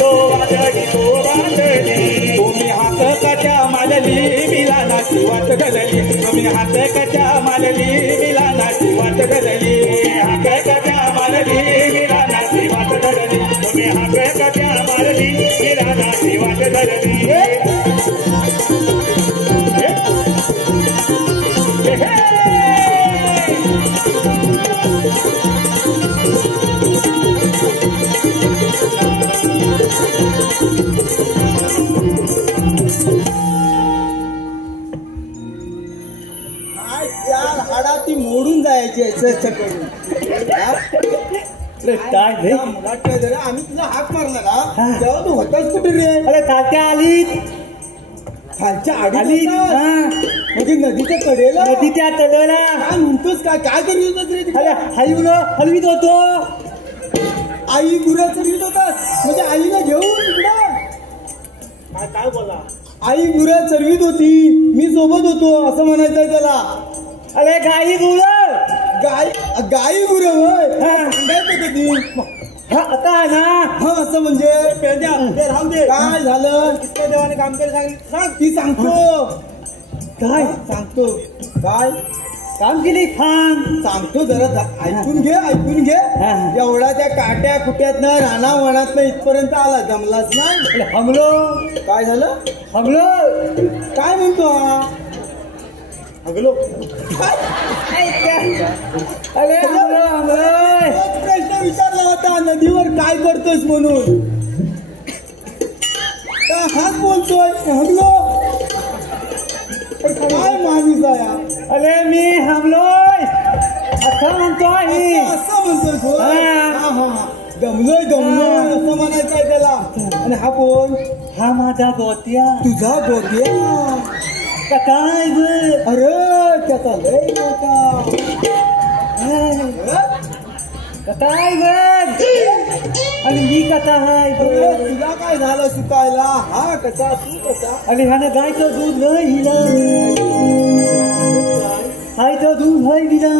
तो वादळी तो वादळी. तुम्ही हात कच्या मालली मिलानाची वाट घालली. तुम्ही हात कच्या मालली मिलानाची वाट घालली. हाक कट्या मारली विरानाची वाट धरली. तुम्ही हाक कट्या मारली विरानाची वाट धरली. चार हाडा ती मोडून जायची काय आम्ही तुला हाक मारला ना तेव्हा तू होताच कुठे रे? अरे तात्या आली खालच्या आडी म्हणजे नदीच्या कडेला नदी त्या तळला काय म्हणतोस काय काय करीत होत रे तिकडे? हलवीत होतो आई गुरं चरवीत होतात म्हणजे आईला घेऊन तिकडं काय बोला आई गुरं चरवीत होती मी सोबत होतो असं म्हणायचंय त्याला. अरे गाई गुळ गाई गुरं होय सांगायचं कधी आता ना हा असं म्हणजे राहून दे काय झालं किती देवाने काम केलं सांग ती सांगतो काय सांगतो काय काम केली थांब सांगतो जरा ऐकून घे एवढा त्या काट्या कुट्यातनं राणा वनातनं इथपर्यंत आला जमलाच नाही हमलो काय झालं हमलो काय म्हणतो हगलो अरे तोच प्रश्न विचारला होता नदीवर काय करतोस म्हणून हाच बोलतोय हगलो काय माणूस आहे अरे मी हमलोय असं म्हणतोय असं म्हणतोय दमलोय असं म्हणायचंय त्याला. आणि हा कोण? हा माझा गोत्या तुझा गोत्या काय अरे त्याचा लय मोठा काय आणि मी कथा हाय तुला काय झालं सुकायला हा कसा तू कसा आणि ह्यानं गायचं दूध नाही हिला हायचं दूध हाय विना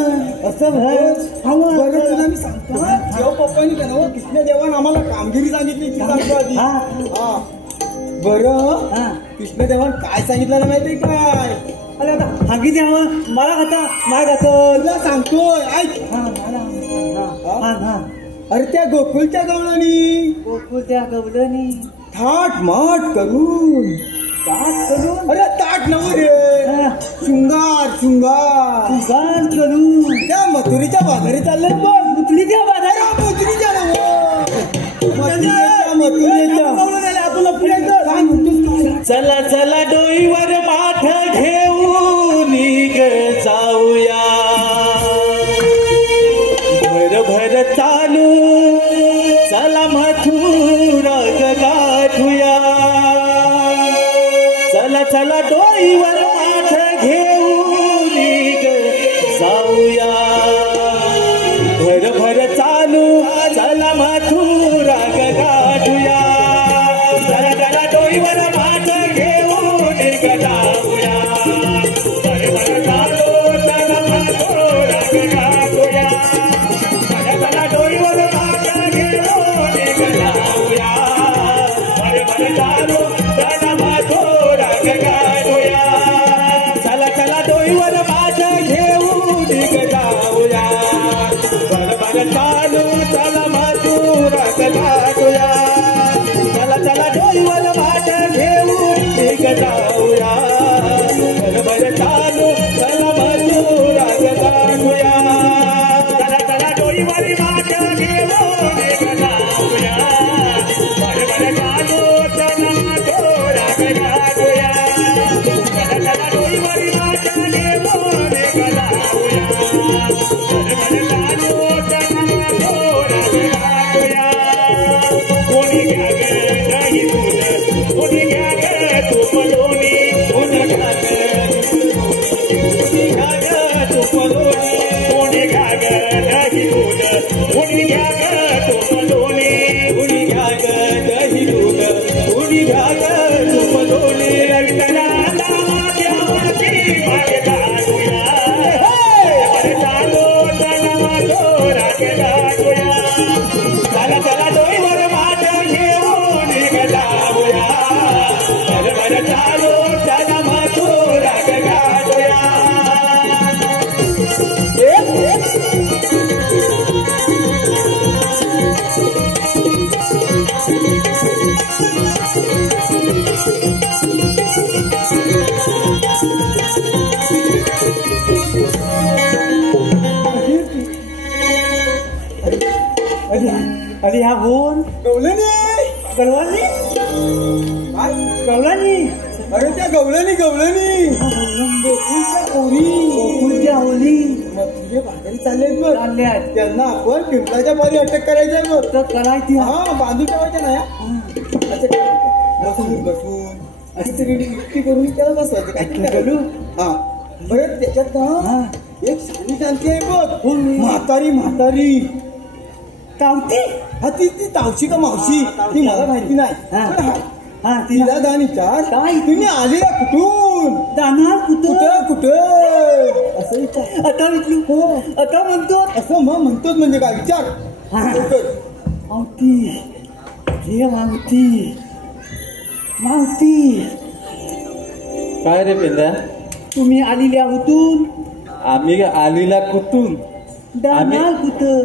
असं बरं तुला मी सांगतो जेव्हा पप्पांनी त्यानं कृष्णदेवान आम्हाला कामगिरी सांगितली ती सांगतो आधी हा बरं कृष्णदेवान काय सांगितलं ना माहितीये काय? अरे आता सांगितले मला आता माय गातो तुला सांगतोय ऐक अरे त्या गोकुळच्या गोकुळच्या गवळणी थाट माट करून अरे ताट नव रे शृंगार करून त्या मथुरीच्या बाजारी चालले बघ मुतलीच्या बाजारात मथुरीच्या चला चला डोईवर माठ घेऊन जाऊया भर चालू चला मथुरा गाठूया चला चला डोईवर माठ घेऊन जाऊया भर चालू चला मथुरा गाठूया चला चला डोईवर माठ घेऊन जाऊया भर चालू चला मथुरा गाठूया चला चला डोईवर माठ घेऊन जाऊया भर चालू चला मथुरा गाठूया चला चला डोईवर माठ घेऊन जाऊया भर चालू चला मथुरा गाठूया चला चला डोईवर माठ घेऊन जाऊया भर चालू चला मथुरा गाठूया चला चला डोईवर माठ घेऊन जाऊया भर चालू चला मथुरा गाठूया चला चला डोईवर माठ घेऊन जाऊया भर चालू चला मथुरा गाठूया कोणी घ्या ग नाही तुझं कोणी घ्या ग तू पलोनी कोणी घ्या ग तू पलोनी कोणी घ्या ग नाही तुझं कोणी घ्या ग तू पलोनी कोणी घ्या ग नाही तुझं कोणी घ्या ग तू पलोनी रक्तला देवाची भाग गाठूया भर चालू चला मथुरा गाठूया चला चला डोईवर माठ घेऊन जाऊया भर चालू चला मथुरा गाठूया अरे हा कोण गवळणी गवळणी काय गवळणी अरे त्या गवळणी गोकुळच्या पोरी गोकुळची आवली मग तुझे भाकरी चाललेत बघ चालले आहेत त्यांना आपण पिंपळाच्या पारी अटक करायचंय बघ तर करायची हा बांधून ठेवायचं नाही हा? असं बसून अशी तरी युक्ती करून त्याला बसवायचं काय करू हा बरं त्याच्यात ना एक साडी जाणती आहे बघ म्हातारी कावती हा ती तावशी का मावशी ती मला माहिती नाही पण हा तिला दान विचार काय? तुम्ही आले कुठून जाणार कुठं असं विचार आता विचारू हो आता म्हणतो असं मग म्हणतोच म्हणजे काय विचार मावती हे मावती काय रे पेंद्या तुम्ही आलेल्या होतून आम्ही आलेल्या कुठून जाणार कुठं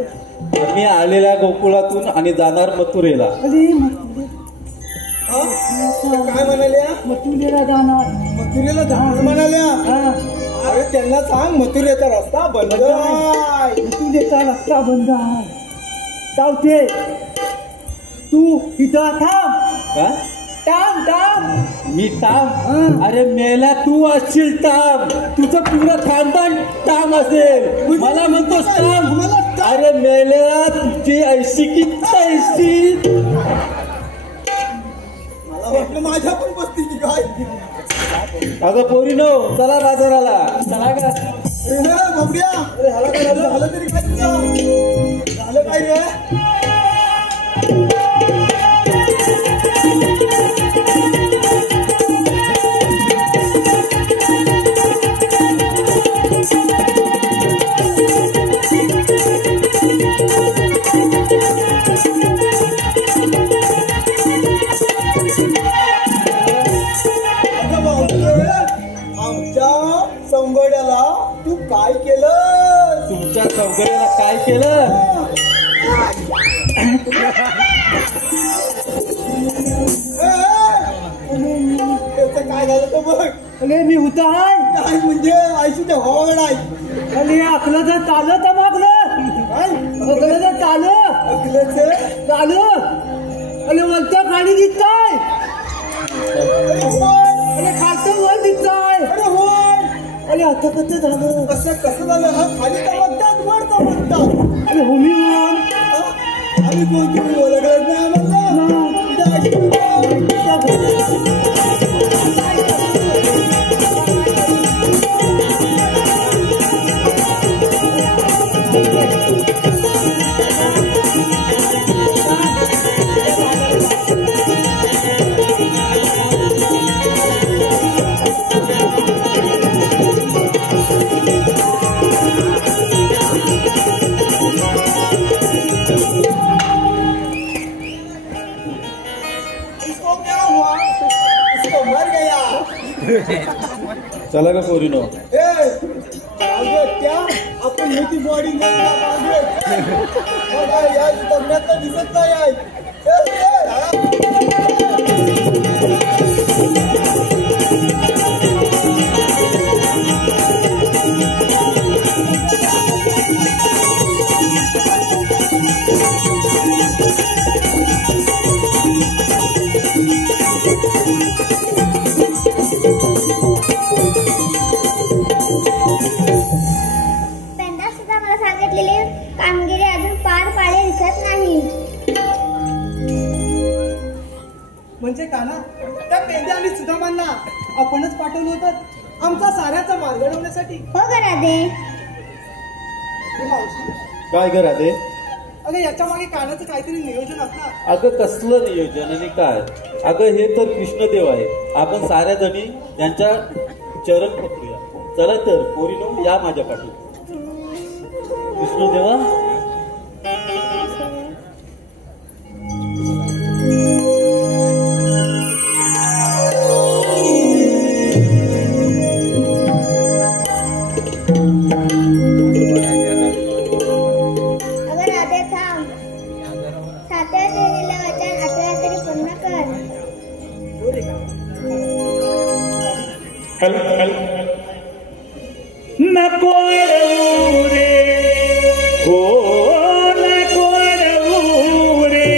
आम्ही आलेल्या गोकुळातून आणि जाणार मथुरेला अरे काय म्हणाल्या मथुरेला जाणार मथुरेला जाणार म्हणाल्या हा अरे त्यांना सांग मथुरेचा रस्ता बंद आहे. मथुरेचा रस्ता बंद आहे चावते तू इथं का थांब मी ताम अरे मेला तू असशील ताम तुझं पुरं खानदान ताम असेल मला म्हणतोस ताम अरे मेल्या तुझी ऐशी की तैशी मला वाटलं माझ्या पण बसती की काय अगं पोरीनो चला बाजाराला चला का बाबड्या अरे ह्याला काय झालं तरी काय तुझं? झालं काय रे आमच्या संगड्याला तू काय केलं तुमच्या चौघड्याला काय केलं त्याचं काय झालं तर बघ अरे मी होता आहे काय म्हणजे आयशीच्या भावाकडे आहे अरे आपलं जर चालत मागलं काय आपलं जर अकलेचं चालू अरे वरच्या खाली दिसताय अरे खालचं वर दिसताय अरे होय अरे आता कसं झालं कसं झालं हा खाली तर बघतात वर तर बघतात अरे होमी वर आम्ही कोण तुम्ही ओळखलं नाही चला का पोरीनो त्या आपण मोठी बॉडी या तज्ञात दिसत नाही आहे पेंदा सुद्धा मला सांगितलेली कामगिरी अजून पार पाडले दिसत नाही. म्हणजे काना त्या पेंद्या आणि सुदामांना आपणच पाठवलं होतं आमचा साऱ्याचा माल घडवण्यासाठी. हो का राधे? हे मावशी काय करा ते अगं याच्या मागे कानाचं काहीतरी नियोजन असणार. अगं कसलं नियोजन आणि काय अगं हे तर कृष्णदेव आहे आपण साऱ्या जणी त्यांच्या चरण पकडूया चला तर पोरीनो या माझ्या पाठी कृष्णदेवा अगं राधे थांब. 7 वेळा दिलेलं वचन 8 वेळा तरी पूर्ण कर. नको रडू रे हो नको रडू रे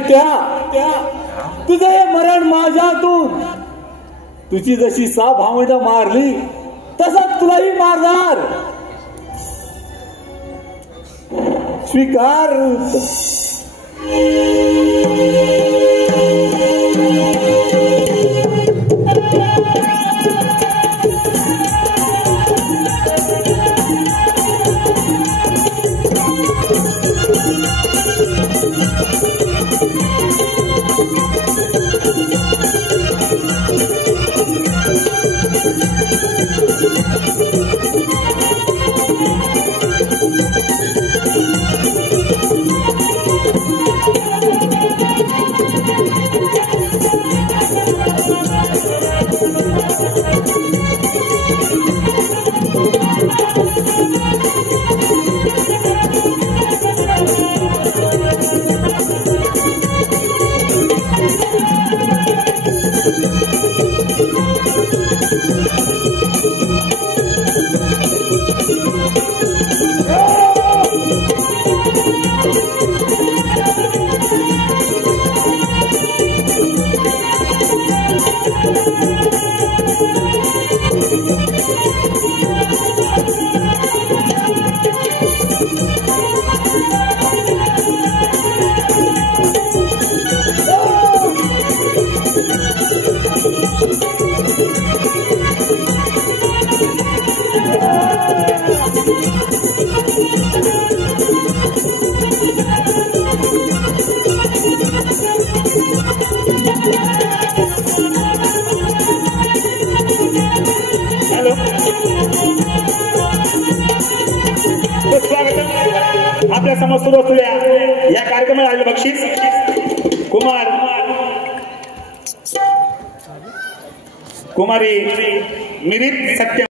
नाट्या तुझं हे मरण माझ्या हातून. तुझी जशी 6 भावंड मारली तसाच तुलाही मारणार. स्वीकार. आपल्या समोर सुरू असलेल्या या कार्यक्रमाला आलेलं बक्षीस कुमारी मिरित सत्य